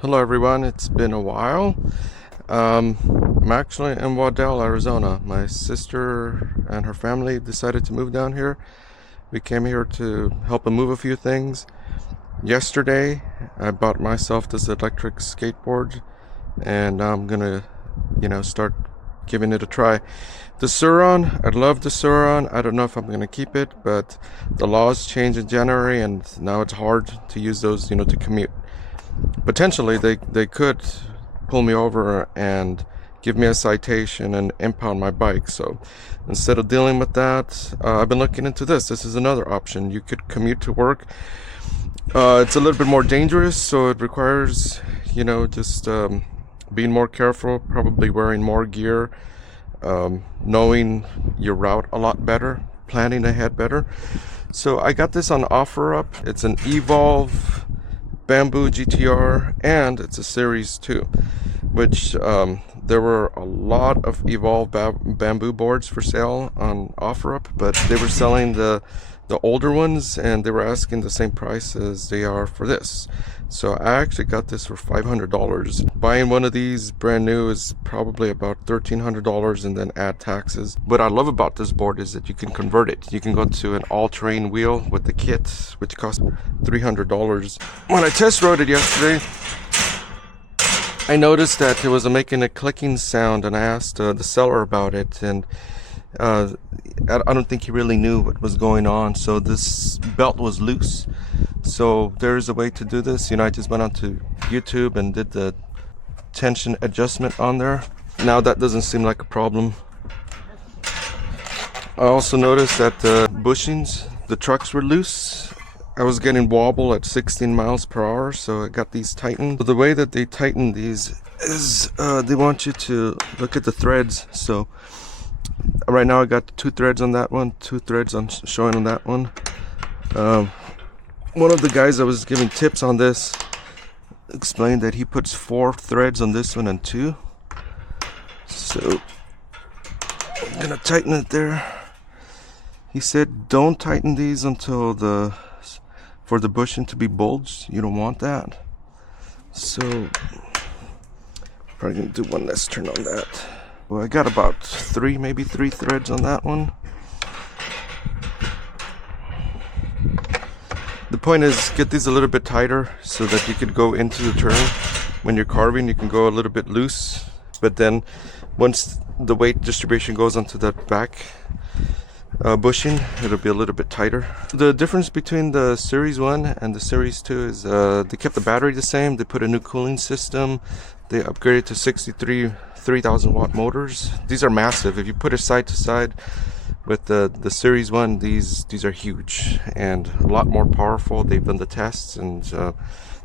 Hello everyone, it's been a while. I'm actually in Waddell, Arizona. My sister and her family decided to move down here. We came here to help them move a few things. Yesterday, I bought myself this electric skateboard and I'm gonna, start giving it a try. The Surron, I love the Surron. I don't know if I'm gonna keep it, but the laws changed in January and now it's hard to use those, to commute. Potentially they could pull me over and give me a citation and impound my bike. So instead of dealing with that, I've been looking into this is another option. You could commute to work. It's a little bit more dangerous, so it requires just being more careful, probably wearing more gear, knowing your route a lot better, planning ahead better. So I got this on OfferUp. It's an Evolve Bamboo GTR, and it's a Series 2, which there were a lot of Evolve bamboo boards for sale on OfferUp, but they were selling the older ones and they were asking the same price as they are for this. So I actually got this for $500. Buying one of these brand new is probably about $1,300 and then add taxes. What I love about this board is that you can convert it. You can go to an all-terrain wheel with the kit, which costs $300. When I test rode it yesterday, I noticed that it was making a clicking sound, and I asked the seller about it, and I don't think he really knew what was going on. So this belt was loose. So there's a way to do this. I just went onto YouTube and did the tension adjustment on there. Now that doesn't seem like a problem. I also noticed that the bushings, the trucks were loose. I was getting wobble at 16 miles per hour, so I got these tightened. So the way that they tighten these is they want you to look at the threads. So right now I got 2 threads on that one, 2 threads showing on that one. One of the guys that was giving tips on this explained that he puts 4 threads on this one and 2. So I'm gonna tighten it there. He said don't tighten these until for the bushing to be bulged. You don't want that. So probably gonna do one less turn on that. Well, I got about 3, maybe 3 threads on that one. The point is, get these a little bit tighter so that you could go into the turn. When you're carving, you can go a little bit loose, but then once the weight distribution goes onto that back bushing, it'll be a little bit tighter. The difference between the Series 1 and the Series 2 is they kept the battery the same. They put a new cooling system. They upgraded to 3,000 watt motors. These are massive. If you put it side to side with the Series 1, these are huge and a lot more powerful. They've done the tests and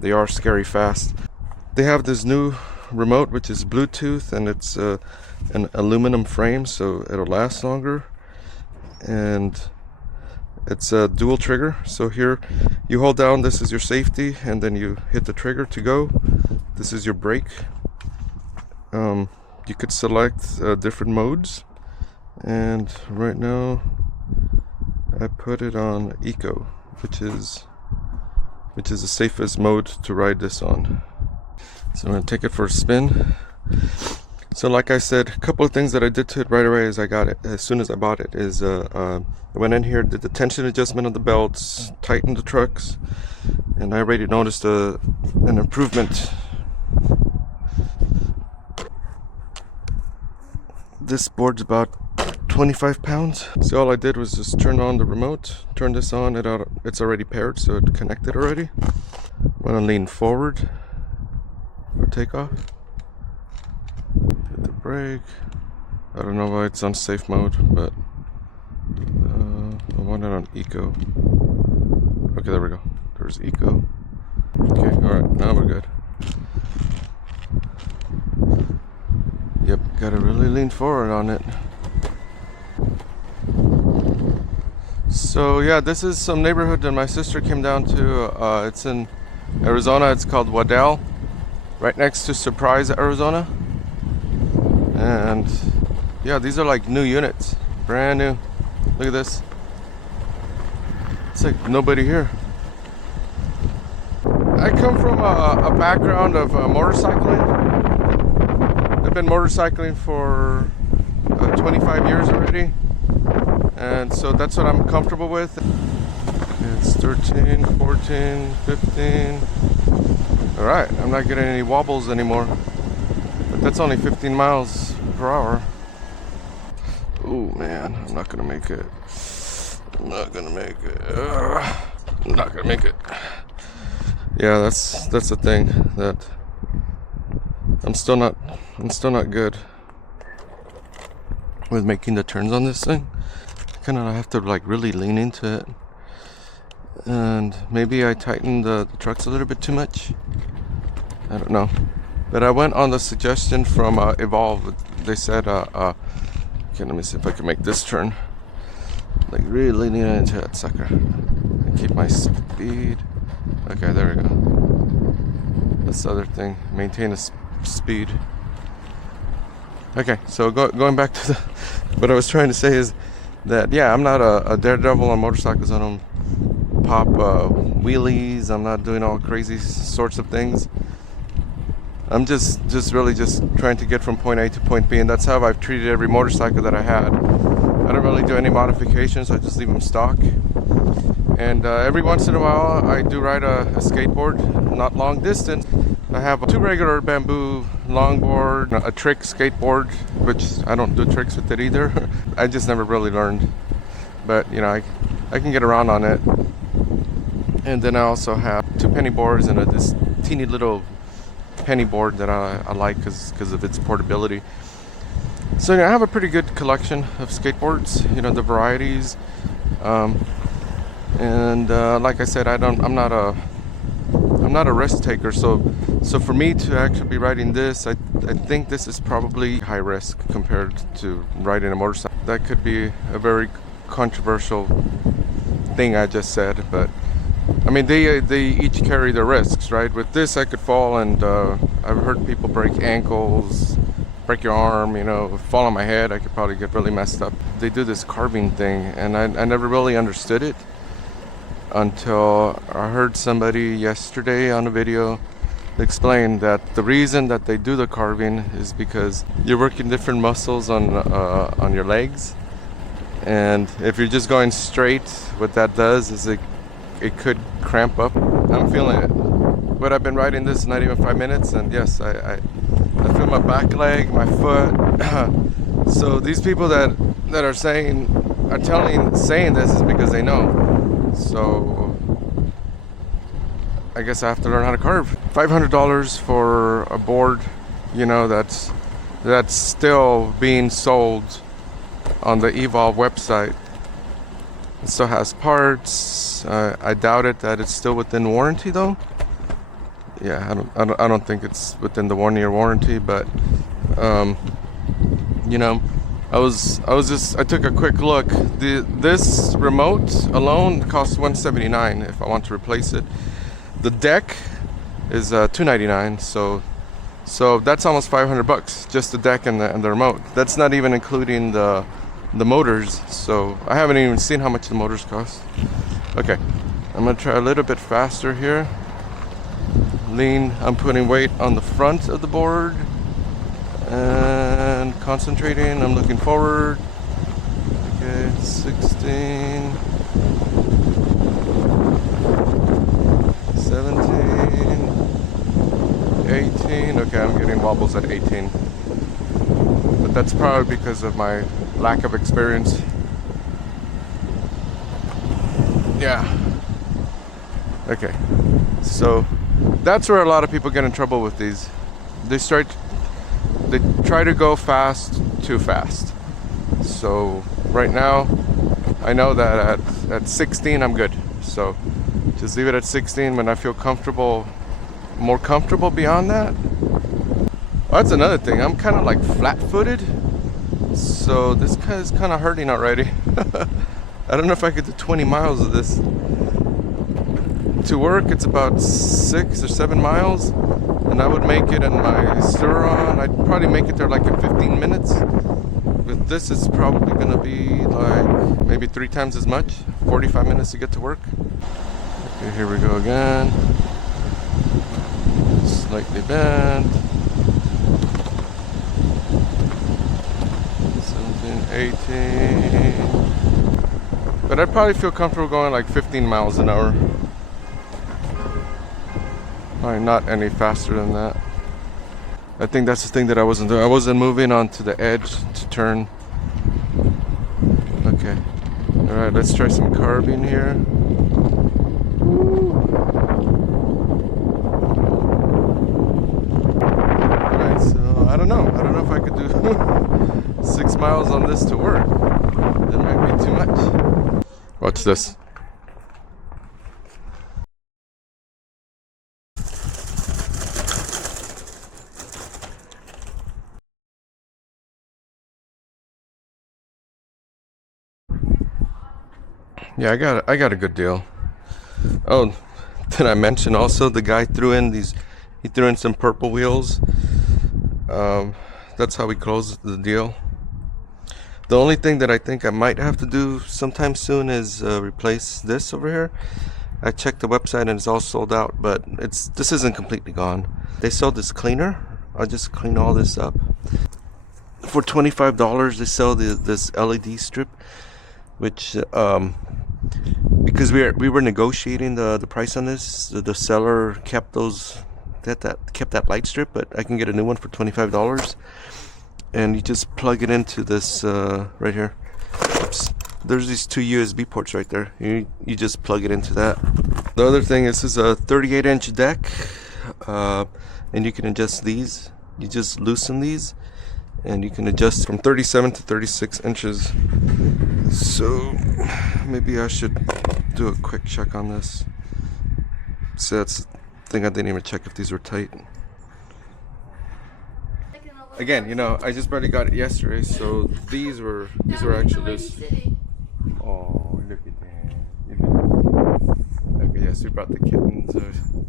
they are scary fast. They have this new remote which is Bluetooth, and it's an aluminum frame, so it'll last longer, and it's a dual trigger. So here you hold down, this is your safety, and then you hit the trigger to go. This is your brake. You could select different modes, and right now I put it on Eco, which is the safest mode to ride this on. So I'm going to take it for a spin. So like I said, a couple of things that I did to it right away is I got it as soon as I bought it is I went in here, did the tension adjustment of the belts, tightened the trucks, and I already noticed an improvement. This board's about 25 pounds. So all I did was just turn on the remote, turn this on, it's already paired, so it connected already. I'm gonna lean forward for takeoff. Hit the brake. I don't know why it's on safe mode, but I want it on Eco. Okay, there we go. There's Eco. Okay, alright, now we're good. Yep, gotta really lean forward on it. So yeah, this is some neighborhood that my sister came down to. It's in Arizona. It's called Waddell, right next to Surprise, Arizona. And yeah, these are like new units, brand new. Look at this. It's like nobody here. I come from a background of motorcycling. I've been motorcycling for 25 years already, and so that's what I'm comfortable with. It's 13, 14, 15. Alright, I'm not getting any wobbles anymore. But that's only 15 miles per hour. Oh man, I'm not gonna make it. I'm not gonna make it. I'm not gonna make it. Yeah, that's the thing, that I'm still not good with making the turns on this thing. Kind of have to like really lean into it, and maybe I tightened the trucks a little bit too much. I don't know, but I went on the suggestion from Evolve. They said, okay, let me see if I can make this turn. Like really leaning into that sucker and keep my speed. Okay, there we go. That's the other thing. Maintain a speed. Okay, so going back to what I was trying to say is that, yeah, I'm not a daredevil on motorcycles. I don't pop wheelies. I'm not doing all crazy sorts of things. I'm just really just trying to get from point A to point B, and that's how I've treated every motorcycle that I had. I don't really do any modifications. I just leave them stock. And every once in a while, I do ride a skateboard, not long distance. I have 2 regular bamboo longboard, a trick skateboard, which I don't do tricks with it either. I just never really learned, but you know, I can get around on it. And then I also have 2 penny boards and this teeny little penny board that I like because of its portability. So yeah, I have a pretty good collection of skateboards, you know, the varieties. And like I said, I'm not a risk taker, so for me to actually be riding this, I think this is probably high risk compared to riding a motorcycle. That could be a very controversial thing I just said, but I mean, they each carry their risks, right? With this, I could fall, and I've heard people break ankles, break your arm, you know, fall on my head. I could probably get really messed up. They do this carving thing, and I never really understood it until I heard somebody yesterday on a video explain that the reason that they do the carving is because you're working different muscles on your legs, and if you're just going straight, what that does is it could cramp up. I'm feeling it, but I've been riding this not even 5 minutes, and yes, I feel my back leg, my foot. So these people that are saying this is because they know. So I guess I have to learn how to carve. $500 for a board, you know, that's still being sold on the Evolve website. It still has parts. I doubt it that it's still within warranty though. Yeah, I don't think it's within the 1-year warranty, but you know, I took a quick look. This remote alone costs $179 if I want to replace it. The deck is $299, so that's almost $500 just the deck and the remote. That's not even including the motors, so I haven't even seen how much the motors cost. Okay, I'm gonna try a little bit faster here. Lean, I'm putting weight on the front of the board and concentrating. I'm looking forward. Okay, 16, 17, 18. Okay, I'm getting wobbles at 18, but that's probably because of my lack of experience. Yeah. Okay, so that's where a lot of people get in trouble with these. They try to go fast, too fast. So right now, I know that at 16 I'm good. So just leave it at 16. When I feel more comfortable beyond that. Well, that's another thing. I'm kind of like flat-footed, so this guy's kind of hurting already. I don't know if I could do 20 miles of this. To work, it's about 6 or 7 miles, and I would make it in my Surron. I'd probably make it there like in 15 minutes. With this, it's probably gonna be like maybe 3 times as much, 45 minutes to get to work. Okay, here we go again. Slightly bent. 17, 18. But I'd probably feel comfortable going like 15 miles an hour. Probably not any faster than that. I think that's the thing that I wasn't doing. I wasn't moving onto the edge to turn. Okay. Alright, let's try some carving here. Alright, so I don't know. I don't know if I could do 6 miles on this to work. That might be too much. Watch this. Yeah, I got a good deal. Oh, did I mention also the guy threw in some purple wheels. That's how we closed the deal. The only thing that I think I might have to do sometime soon is replace this over here. I checked the website and it's all sold out, but this isn't completely gone. They sell this cleaner. I'll just clean all this up. For $25 they sell this LED strip, which because we were negotiating the price on this, the seller kept that light strip, but I can get a new one for $25. And you just plug it into this right here. Oops. There's these two USB ports right there. You just plug it into that. The other thing is, this is a 38-inch deck, and you can adjust these. You just loosen these, and you can adjust from 37 to 36 inches. So maybe I should do a quick check on this. So that's the thing, I didn't even check if these were tight. Again, you know, I just barely got it yesterday, so these were actually loose. Oh, look at that. Okay, yes, we brought the kittens.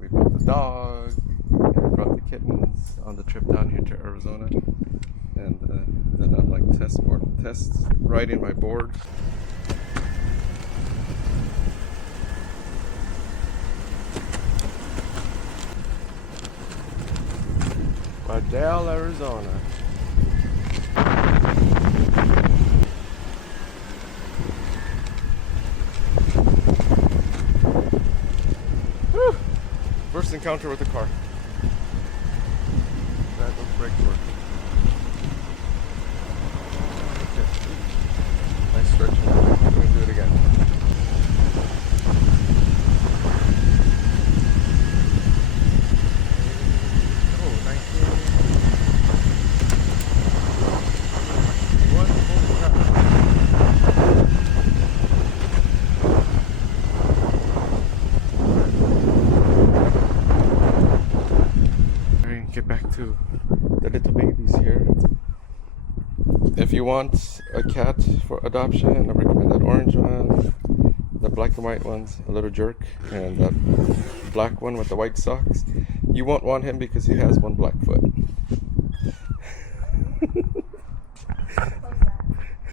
We brought the dog. We brought the kittens on the trip down here to Arizona. And then I'm like test riding my board. Waddell, Arizona. Whew. First encounter with the car. That those brakes work. Okay. Nice stretch. I'm going to do it again. Get back to the little babies here. If you want a cat for adoption, I recommend that orange one, the black and white one's a little jerk, and that black one with the white socks. You won't want him because he has one black foot.